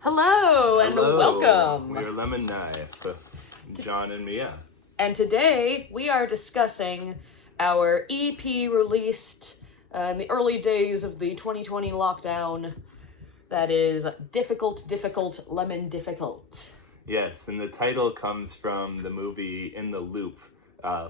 Hello and Hello. welcome. We are Lemon Knife, John and Mia. And today we are discussing our EP released in the early days of the 2020 lockdown. That is Difficult, Lemon Difficult. Yes, and the title comes from the movie In the Loop.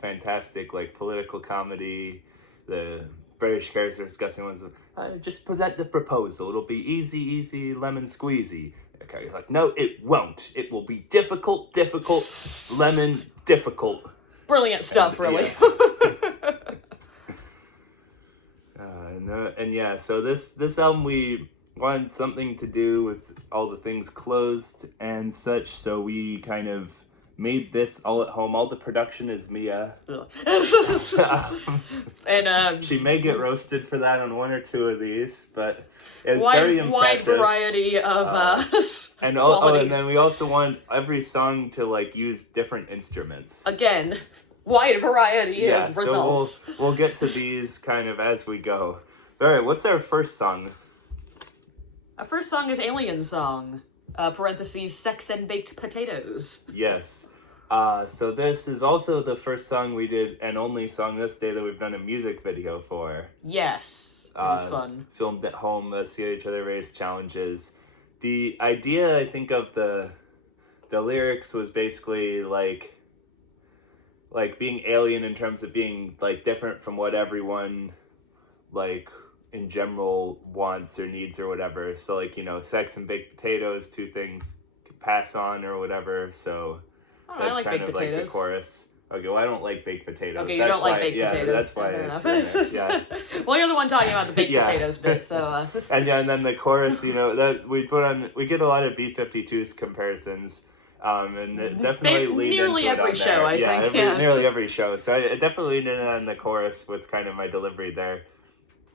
Fantastic, political comedy. The British character discussing ones. Just present the proposal. It'll be easy, lemon squeezy. Okay, he's like, no, it won't. It will be difficult, lemon difficult. Brilliant stuff, really. Yes. So this album, we wanted something to do with all the things closed and such, so we kind of made this all at home. All the production is Mia. And she may get roasted for that on one or two of these, but it's wide, very impressive. Wide variety of and qualities. And then we also want every song to use different instruments. Again, wide variety of results. So we'll get to these kind of as we go. All right, what's our first song? Our first song is Alien Song, parentheses, Sex and Baked Potatoes. Yes. So this is also the first song we did, and only song this day that we've done a music video for. Yes, it was fun. Filmed at home, see each other race challenges. The idea, I think, of the lyrics was basically like being alien in terms of being different from what everyone in general wants or needs or whatever. So sex and baked potatoes, two things can pass on or whatever. So that's I like kind baked of potatoes. The chorus. Okay, well, I don't like baked potatoes. Okay, you don't like baked potatoes. Yeah, that's why it's in there. Yeah. Well, you're the one talking about the baked potatoes bit, so. And then the chorus, that we get a lot of B-52s comparisons. And it definitely leaned nearly into every it on show, there. I think. Yes. Nearly every show. So I definitely leaned in on the chorus with kind of my delivery there.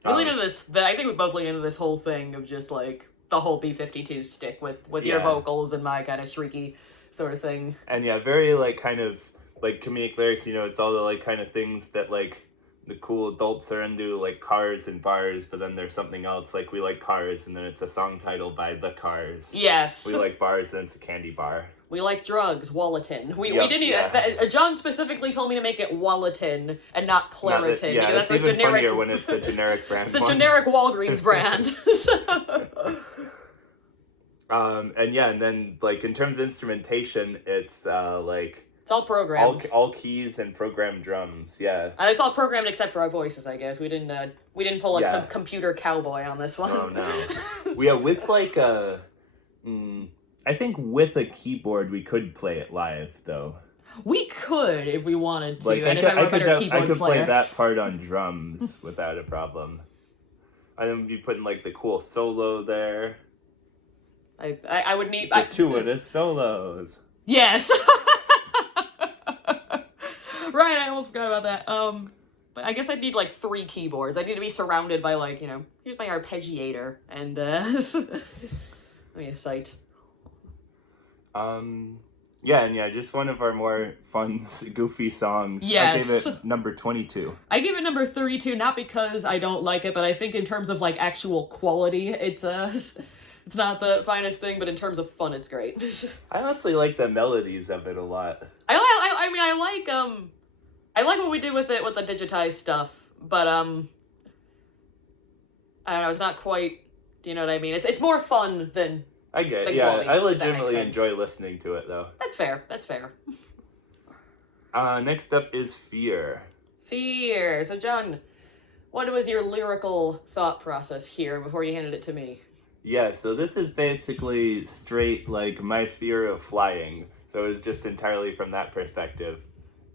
We lean into this. I think we both lean into this whole thing of just the whole B-52 stick with your vocals and my kind of shrieky sort of thing. And very kind of comedic lyrics. It's all the kind of things that the cool adults are into, cars and bars. But then there's something else we like cars, and then it's a song title by the Cars. Yes. We like bars, then it's a candy bar. We like drugs, Wallatin. We didn't even... John specifically told me to make it Wallatin and not Claritin. That's even generic, funnier when it's the generic brand. It's the generic Walgreens brand. And then in terms of instrumentation, it's it's all programmed. All keys and programmed drums. Yeah. It's all programmed except for our voices, I guess. We didn't pull a computer cowboy on this one. Oh no. With I think with a keyboard we could play it live though. We could if we wanted to. I could play that part on drums without a problem. And then we'd be putting the cool solo there. I would need gratuitous solos. Yes. Right, I almost forgot about that. But I guess I'd need 3 keyboards. I need to be surrounded by here's my arpeggiator and let me cite. Just one of our more fun, goofy songs. Yes. I gave it number 22. I gave it number 32, not because I don't like it, but I think in terms of actual quality, it's not the finest thing, but in terms of fun, it's great. I honestly like the melodies of it a lot. I like what we did with it with the digitized stuff, but I don't know, it's not quite, do you know what I mean? It's more fun than I get it. Yeah, quality, I legitimately enjoy listening to it though. That's fair. Next up is Fear. Fear. So John, what was your lyrical thought process here before you handed it to me? Yeah, so this is basically straight my fear of flying. So it was just entirely from that perspective.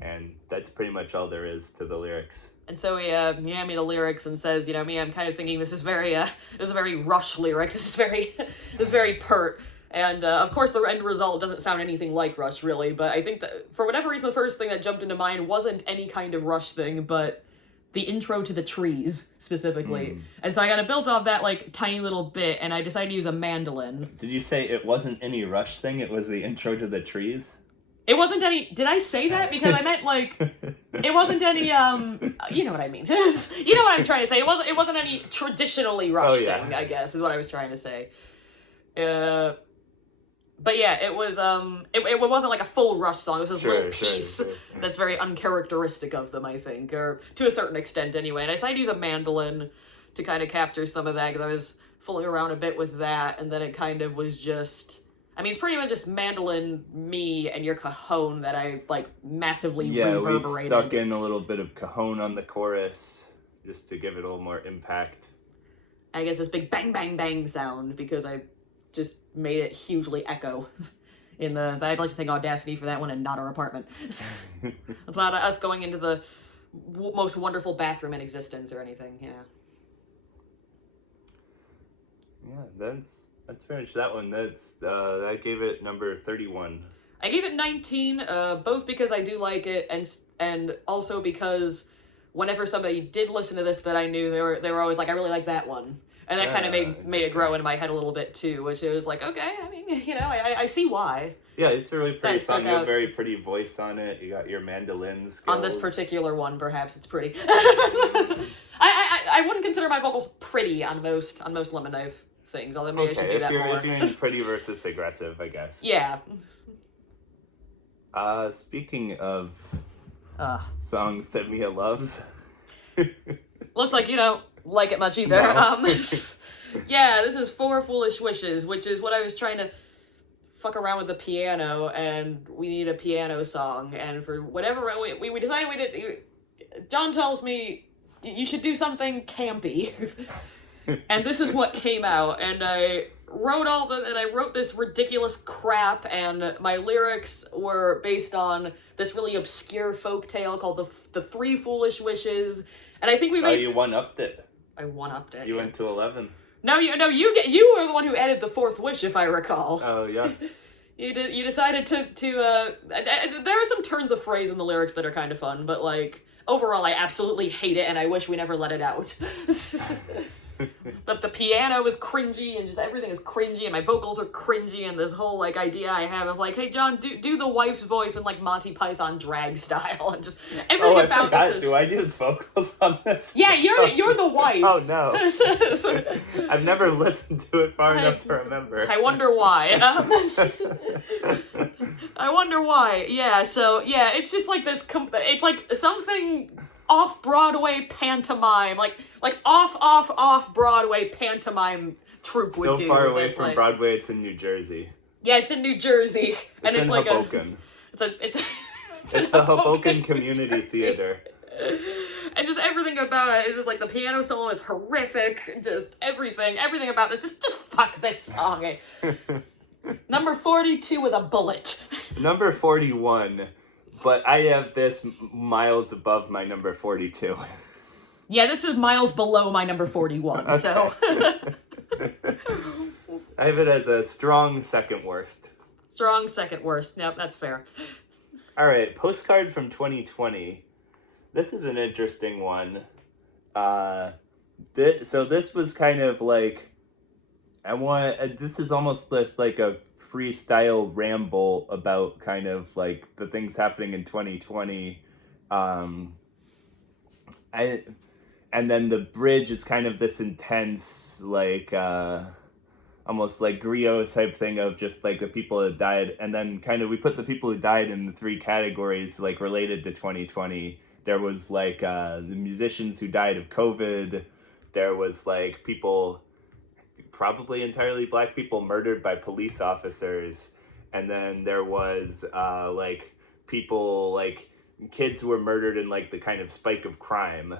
And that's pretty much all there is to the lyrics. And so he handed me the lyrics and says, me, I'm kind of thinking this is a very Rush lyric. This is very pert. And of course the end result doesn't sound anything like Rush really, but I think that for whatever reason the first thing that jumped into mind wasn't any kind of Rush thing, but the intro to The Trees, specifically. And so I got it built off that, tiny little bit, and I decided to use a mandolin. Did you say it wasn't any Rush thing, it was the intro to The Trees? It wasn't any... Did I say that? Because I meant, it wasn't any, you know what I mean. You know what I'm trying to say. It wasn't any traditionally Rush thing, I guess, is what I was trying to say. But yeah, it was it wasn't like a full Rush song. It was this little Sure, piece sure. that's very uncharacteristic of them, I think, or to a certain extent anyway. And I decided to use a mandolin to kind of capture some of that because I was fooling around a bit with that, and then it kind of was just. I mean, it's pretty much just mandolin, me, and your cajon that I like massively reverberated. We stuck in a little bit of cajon on the chorus just to give it a little more impact. I guess this big bang bang bang sound because I just made it hugely echo. I'd like to thank Audacity for that one and not our apartment. It's not us going into the most wonderful bathroom in existence or anything. Yeah. Yeah, let's finish that one. I gave it number 31. I gave it 19, both because I do like it and also because whenever somebody did listen to this that I knew, they were always like, I really like that one. And that kind of made it grow into my head a little bit too, which it was like, okay, I mean, I see why. Yeah, it's a really pretty song. You have a very pretty voice on it. You got your mandolin skills. On this particular one, perhaps it's pretty. I wouldn't consider my vocals pretty on most Lemon Knife things, although maybe I should do that more. If you're in pretty versus aggressive, I guess. Yeah. Speaking of songs that Mia loves. Looks like you don't like it much either. No. Yeah, this is Four Foolish Wishes, which is what I was trying to fuck around with the piano, and we need a piano song, and for whatever we decided we did. John tells me you should do something campy, and this is what came out, and I wrote this ridiculous crap, and my lyrics were based on this really obscure folk tale called the Three Foolish Wishes, and I think we made. Oh, you one-upped it. I one-upped it. You went to 11. No, you were the one who added the fourth wish, if I recall. Oh yeah. You decided to there are some turns of phrase in the lyrics that are kind of fun, but like overall I absolutely hate it and I wish we never let it out. But the piano is cringy and just everything is cringy and my vocals are cringy and this whole like idea I have of like, hey John, do the wife's voice in like Monty Python drag style and just everything about forgot. this. Do I do the vocals on this? Yeah, you're the wife. Oh no. I've never listened to it far enough to remember. I wonder why. I wonder why. Yeah, so yeah, it's just like this it's like something off-Broadway pantomime, like off Broadway pantomime troupe would do. So far away that's from like, Broadway, it's in New Jersey. Yeah, it's in New Jersey, and it's in like Hoboken. It's the Hoboken Community Theater. And just everything about it is just like the piano solo is horrific. Just everything about this. Just fuck this song. Number 42 with a bullet. Number 41. But I have this miles above my number 42. Yeah, this is miles below my number 41, okay. So... I have it as a strong second worst. Strong second worst. Yep, that's fair. Alright, Postcard from 2020. This is an interesting one. So this was kind of like... this is almost just like a freestyle ramble about kind of like the things happening in 2020. And then the bridge is kind of this intense, like, almost like griot type thing of just like the people that died. And then kind of we put the people who died in the three categories like related to 2020. There was like the musicians who died of COVID. There was like people, probably entirely black people, murdered by police officers. And then there was like people, like kids who were murdered in like the kind of spike of crime,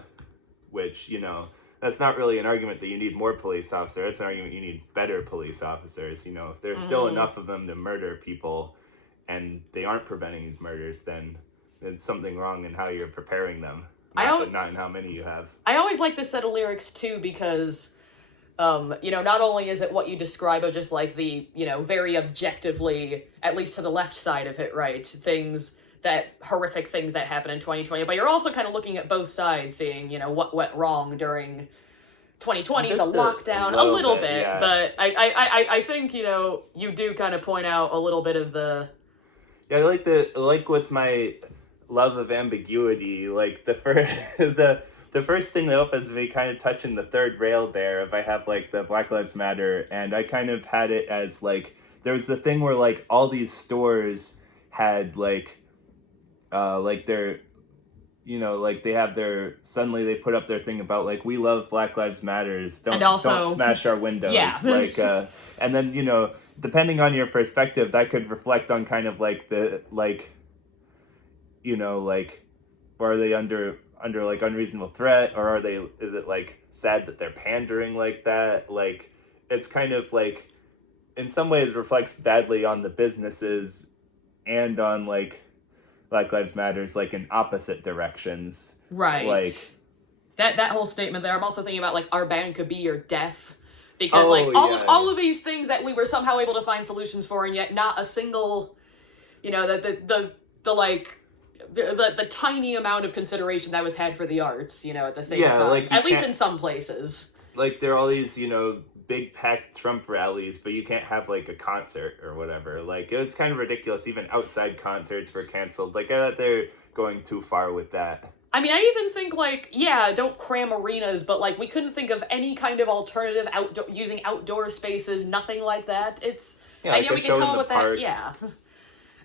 which, you know, that's not really an argument that you need more police officers. It's an argument you need better police officers. You know, if there's still enough of them to murder people and they aren't preventing these murders, then there's something wrong in how you're preparing them, not in how many you have. I always like this set of lyrics too because... you know, not only is it what you describe of just like the, you know, very objectively, at least to the left side of it, right? Horrific things that happen in 2020, but you're also kind of looking at both sides, seeing, you know, what went wrong during 2020, just the lockdown, a little bit. Yeah. But I think, you know, you do kind of point out a little bit of the... Yeah, I like with my love of ambiguity, like the first thing that opens me kind of touching the third rail there, if I have like the Black Lives Matter, and I kind of had it as like there was the thing where like all these stores had like their, you know, like they have their, suddenly they put up their thing about like, we love Black Lives Matters, don't smash our windows. Yeah. Like and then, you know, depending on your perspective, that could reflect on kind of like the, like, you know, like, are they under like unreasonable threat, or is it like sad that they're pandering like that? Like, it's kind of like, in some ways reflects badly on the businesses and on like Black Lives Matters, like in opposite directions. Right. Like that whole statement there. I'm also thinking about like, our band could be your death. Because all of these things that we were somehow able to find solutions for, and yet not a single, you know, the tiny amount of consideration that was had for the arts, you know, at the same time. Like, at least in some places. Like, there are all these, you know, big packed Trump rallies, but you can't have like a concert or whatever. Like, it was kind of ridiculous. Even outside concerts were canceled. Like, I thought they're going too far with that. I mean, I even think, like, yeah, don't cram arenas, but, like, we couldn't think of any kind of alternative using outdoor spaces, nothing like that. It's, yeah, and like yet we can come up with park. that, yeah.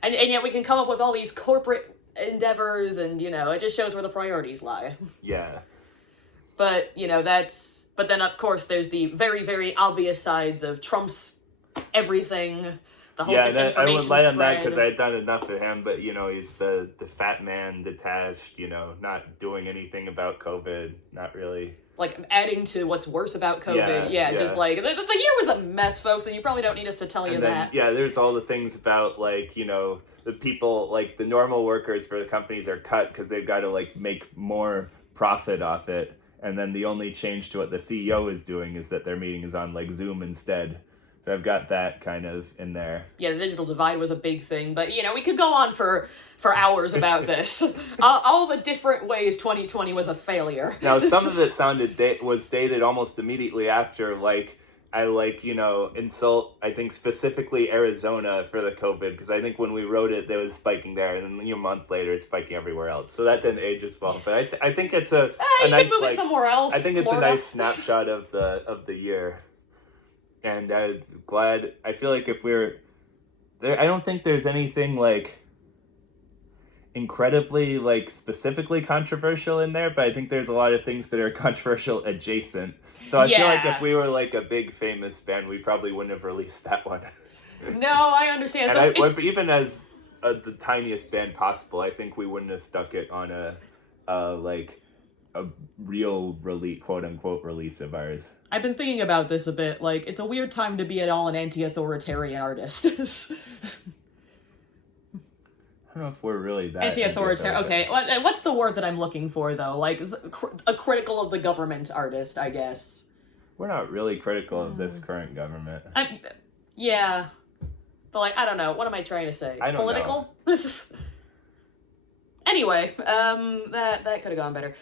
And yet we can come up with all these corporate endeavors, and, you know, it just shows where the priorities lie. Yeah. But, you know, but then, of course, there's the very, very obvious sides of Trump's everything. The whole disinformation I would light on that spread. because I had done enough of him, but, you know, he's the fat man detached, you know, not doing anything about COVID, not really. Like, adding to what's worse about COVID. Yeah. Just like, the year was a mess, folks, and you probably don't need us to tell you that. Yeah, there's all the things about, like, you know, the people, like, the normal workers for the companies are cut because they've got to, like, make more profit off it. And then the only change to what the CEO is doing is that their meeting is on, like, Zoom instead. So I've got that kind of in there. Yeah, the digital divide was a big thing, but, you know, we could go on for hours about this. All the different ways 2020 was a failure. Now, some of it was dated almost immediately after, like, I, like, you know, insult, I think, specifically Arizona for the COVID, because I think when we wrote it, there was spiking there, and then, you know, a month later, it's spiking everywhere else. So that didn't age as well. But I think it's a nice, move it somewhere else. I think it's Florida. a nice snapshot of the year. And I'm glad, I feel like if we're there, I don't think there's anything, like, incredibly, like, specifically controversial in there, but I think there's a lot of things that are controversial adjacent. So I feel like if we were, like, a big famous band, we probably wouldn't have released that one. No, I understand. And even as the tiniest band possible, I think we wouldn't have stuck it on a real release, quote-unquote release of ours. I've been thinking about this a bit. Like, it's a weird time to be at all an anti-authoritarian artist. I don't know if we're really that anti-authoritarian. Okay, what's the word that I'm looking for, though? Like, a critical of the government artist, I guess. We're not really critical of this current government. Yeah. But, like, I don't know. What am I trying to say? I don't Political? Anyway, that could have gone better.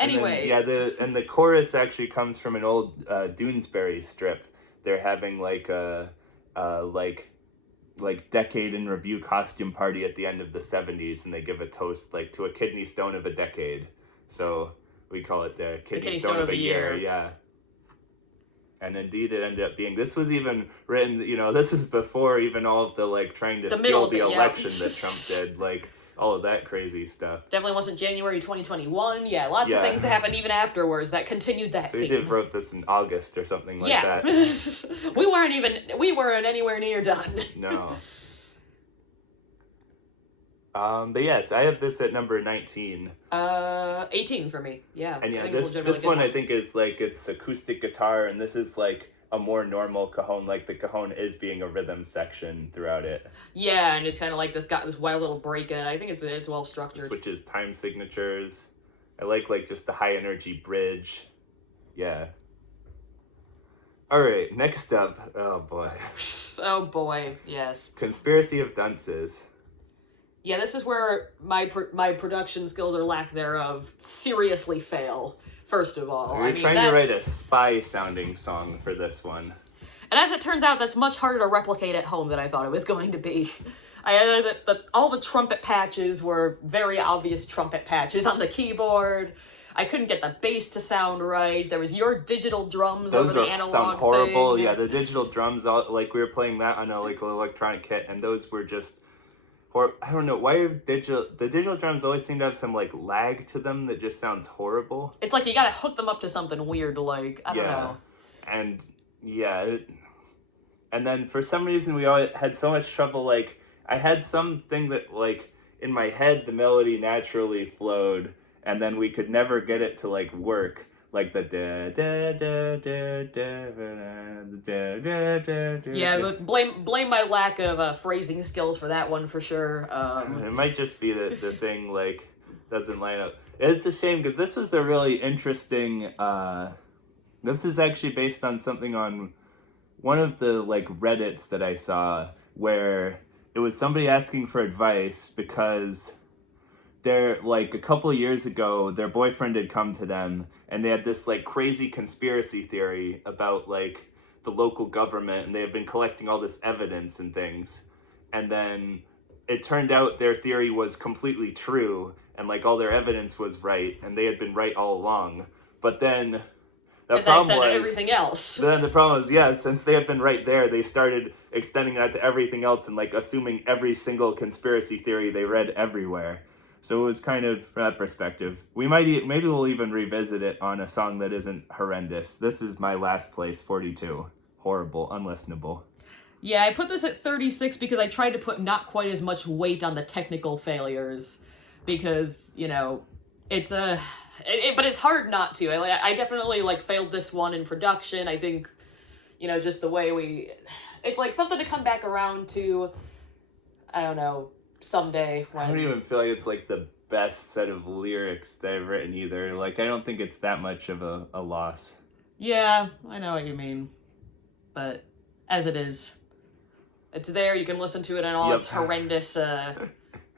Anyway. And the chorus actually comes from an old Doonesbury strip. They're having, like, a decade in review costume party at the end of the 70s, and they give a toast, like, to a kidney stone of a decade. So we call it the kidney stone of a year. Yeah. And indeed it ended up being, this was even written, you know, this was before even all of the, like, trying to steal the election that Trump did, like, all of that crazy stuff. Definitely wasn't January 2021. Yeah, lots of things happened even afterwards that continued that theme. So he wrote this in August or something like that. we weren't anywhere near done. No. But yes, I have this at number 19. 18 for me. Yeah. And yeah, this one I think is like, it's acoustic guitar, and this is like a more normal cajon, like the cajon is being a rhythm section throughout it. Yeah, and it's kind of like this wild little break in it. I think it's well structured. Switches time signatures. I like just the high energy bridge. Yeah. All right, next up. Oh boy. Oh boy, yes. Conspiracy of Dunces. Yeah, this is where my production skills or lack thereof seriously fail. First of all, we were trying to write a spy-sounding song for this one. And as it turns out, that's much harder to replicate at home than I thought it was going to be. All the trumpet patches were very obvious trumpet patches on the keyboard. I couldn't get the bass to sound right. There was your digital drums Those over the analog sound horrible. thing. Yeah, the digital drums, like we were playing that on a like an electronic kit, and those were just I don't know why the digital drums always seem to have some like lag to them that just sounds horrible. It's like you gotta hook them up to something weird, like I don't know. And and then for some reason we always had so much trouble. Like I had something that like in my head the melody naturally flowed, and then we could never get it to like work. Like the da da da da da da da da. Yeah, but blame my lack of phrasing skills for that one for sure. It might just be that the thing like doesn't line up. It's a shame because this was a really interesting. This is actually based on something on one of the like Reddits that I saw where it was somebody asking for advice because they're like a couple of years ago their boyfriend had come to them and they had this like crazy conspiracy theory about like the local government, and they had been collecting all this evidence and things, and then it turned out their theory was completely true and like all their evidence was right and they had been right all along. But then the problem was everything else. Then the problem was, since they had been right there, they started extending that to everything else and like assuming every single conspiracy theory they read everywhere. So it was kind of from that perspective. Maybe we'll even revisit it on a song that isn't horrendous. This is my last place, 42. Horrible, unlistenable. Yeah, I put this at 36 because I tried to put not quite as much weight on the technical failures, because it's but it's hard not to. I definitely like failed this one in production. I think just the way it's like something to come back around to. I don't know. Someday. I don't even feel like it's like the best set of lyrics they've written either. Like I don't think it's that much of a loss. Yeah, I know what you mean. But as it is, it's there. You can listen to it in all its horrendous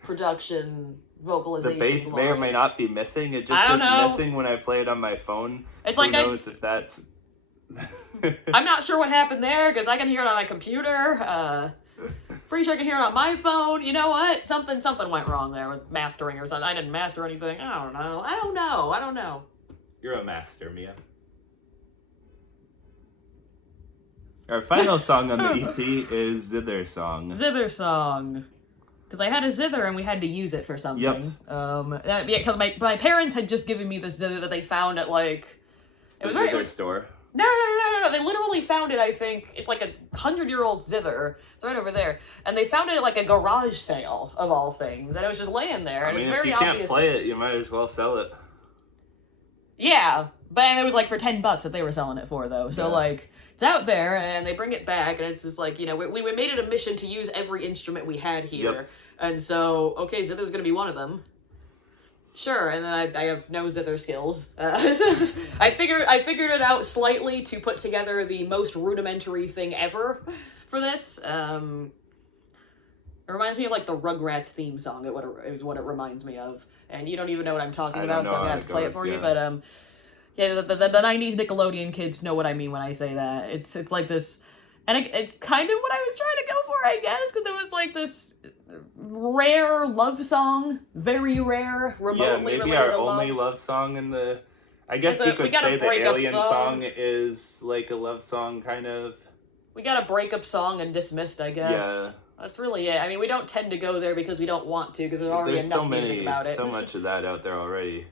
production, vocalization. The bass may or may not be missing. It just is missing when I play it on my phone. It's Who like knows if that's... I'm not sure what happened there, because I can hear it on my computer. Pretty sure I can hear it on my phone. You know what? Something went wrong there with mastering or something. I didn't master anything. I don't know. You're a master, Mia. Our final song on the EP is Zither Song. Zither Song. Because I had a zither and we had to use it for something. Yep. Because my parents had just given me this zither that they found at like... It was zither store. No. They literally found it, I think. It's like 100-year-old zither. It's right over there. And they found it at like a garage sale, of all things. And it was just laying there. And it's very obvious. If you can't play it, you might as well sell it. Yeah. But it was like for $10 that they were selling it for, though. So like, it's out there and they bring it back. And it's just like, we made it a mission to use every instrument we had here. Yep. And so, okay, zither's going to be one of them. Sure, and then I have no zither skills. I figured it out slightly to put together the most rudimentary thing ever for this. It reminds me of like the Rugrats theme song. Is what it reminds me of, and you don't even know what I'm talking about, so I'm gonna have to play it for you. But the 90s Nickelodeon kids know what I mean when I say that. It's like this, and it's kind of what I was trying to go for, I guess, because there was like this rare love song, very rare, remotely maybe related our to only love song in the... I guess you could say the Alien song is like a love song, kind of. We got a breakup song and Dismissed, I guess. Yeah. That's really it. I mean, we don't tend to go there because we don't want to, because there's already enough music about it. So much of that out there already.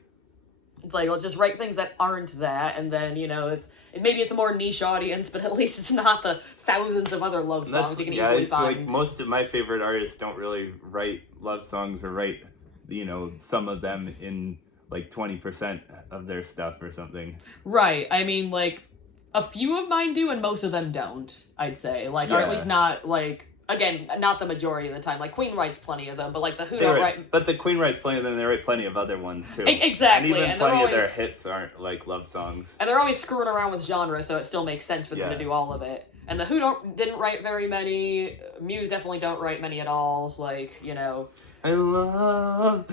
It's like, let's just write things that aren't that, and then, maybe it's a more niche audience, but at least it's not the thousands of other love songs you can easily find. Like most of my favorite artists don't really write love songs or write, some of them in like 20% of their stuff or something. Right. I mean, like, a few of mine do, and most of them don't, I'd say. Like, or at least not, like... Again, not the majority of the time. Like, Queen writes plenty of them, but like the Who don't write... But the Queen writes plenty of them, and they write plenty of other ones, too. Exactly. And even plenty of their hits aren't, like, love songs. And they're always screwing around with genre, so it still makes sense for them to do all of it. And the Who didn't write very many. Muse definitely don't write many at all. Like, I love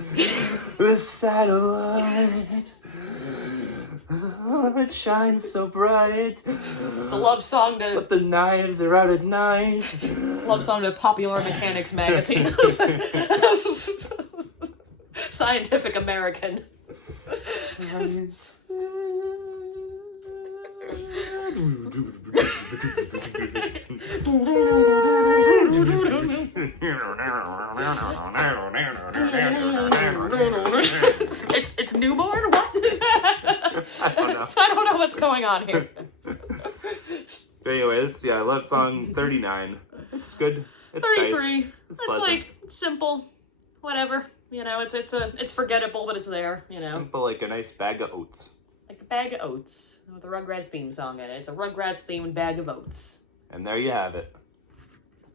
the satellite. It shines so bright. It's a love song to... But the knives are out at night. Love song to Popular Mechanics magazine. Scientific American. It's newborn? What is that? I don't know. I don't know what's going on here. But anyways, yeah, I love song 39. It's good. It's 33. nice. It's It's pleasant. like simple, whatever. You know, it's forgettable, but it's there. You know, Simple like a nice bag of oats. like a bag of oats with a Rugrats theme song in it. It's a Rugrats themed bag of oats. And there you have it.